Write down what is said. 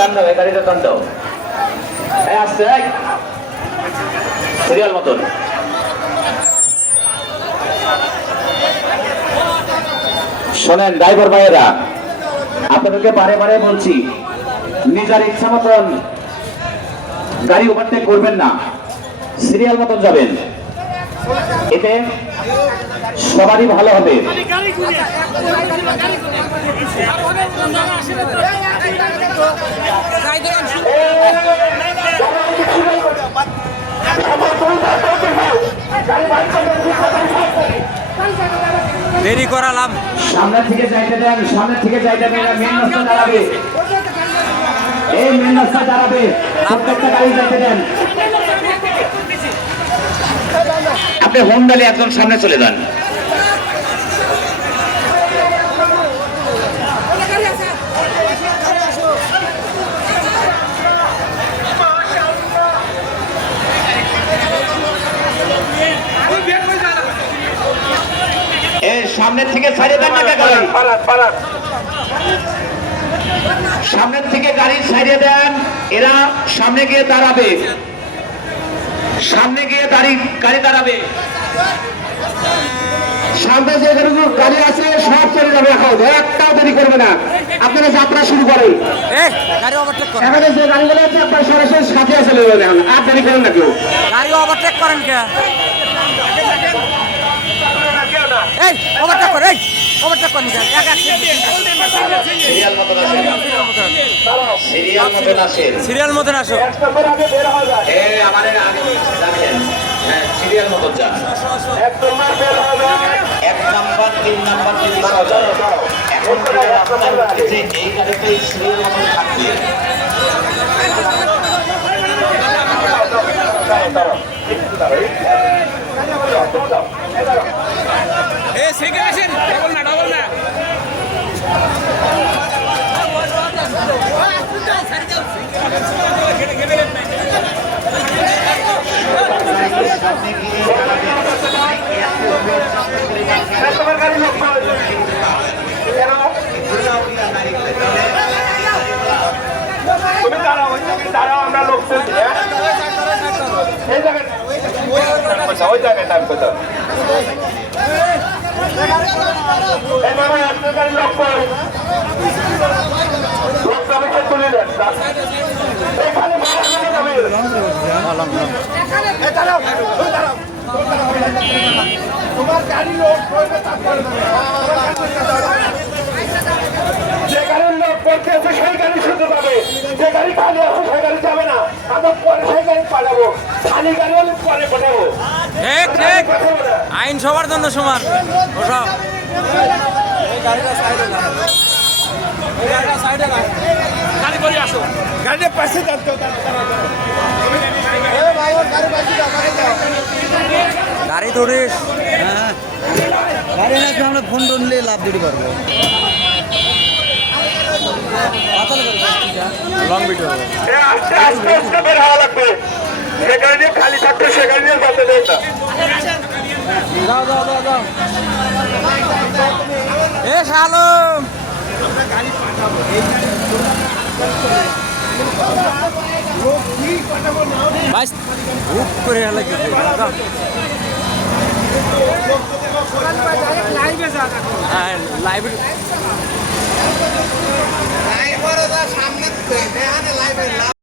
এই গাড়িটা টান দাও। এই এই। সিরিয়াল মতন। শোনেন ড্রাইভার ভাইয়েরা, আপনাদেরকে বারে বারে বলছি, নিজের ইচ্ছা মতন গাড়ি ওভারটেক করবেন না। সিরিয়াল মতন যাবেন। এতে সবারই ভালো হবে। দেরি করালাম। সামনের থেকে যাইতে দেন সামনের থেকে যাইতে দেন মেন রাস্তা দাঁড়াবে। এই মেন রাস্তা দাঁড়াবে। প্রত্যেকটা গাড়ি যাইতে দেন। আপনি হোন্ডালে একজন সামনে চলে যান। সামনের থেকে ছাড়িয়ে দেন সামনের থেকে গাড়ি ছাড়িয়ে দেন। এরা সামনে গিয়ে দাঁড়াবে। সামনে গিয়ে দাঁড়ি গাড়ি দাঁড়াবে। সামনে যে গাড়িগুলো গাড়ি আছে সব চলে যাবে এখন। একটাও দেরি করবে না। আপনারা যাত্রা শুরু করেন। এ গাড়ি ওভারটেক করেন এখানে যে গাড়িগুলো আছে আপনার সরাসরি সাথে চলে যাবেন এখন আর দেরি করেন না কেউ। গাড়ি ওভারটেক করেন কে? এই ওভারটেক করেন এই ওভারটেক করেন কে? এক এক সিরিয়াল মতন আসেন। সিরিয়াল মতন আসেন। সিরিয়াল মতন আসো এ আমাদের আগে যান এক নাম্বার তিন নাম্বার যদি সাজান এখন থেকে আপনার কাছে এই গাড়িটাই সিরিয়াল থাকবে। এ সেকেন্ড আসেন ডবল না ডবল না। তুমি দাঁড়াও ওই জায়গায় দাঁড়াও আমরা লোক তুলছি হ্যাঁ সেই জায়গায় ওই জায়গায় টাইম কোথাও এই মামা আপনার গাড়ি লক করুন লক আমাকে তুলে দেন এখানে মারা যাবে দাঁড়াও, ওই দাঁড়াও তোমার গাড়ি লোক করতে আছে সেই গাড়ি শুনতে পাবে। যে গাড়ি খালি আছে, সেই গাড়ি যাবে না। আমরা পরে সেই গাড়ি পাঠাবো। খালি গাড়ি হলে পরে পাঠাবো। আইন সবার জন্য সমান। বসাও গাড়িটা পাশে গাড়ি ধরিস। হ্যাঁ। গাড়ি না আমরা ফোন টোন নিয়ে লাভ দিতে পারব? লং ভিডিও আস্তে আস্তে বের হওয়া লাগবে। সে গাড়ি নিয়ে খালি থাকবে সে গাড়ি নিয়ে যেতে দেয় না। এ শালম। করে হেলে? হ্যাঁ লাইভ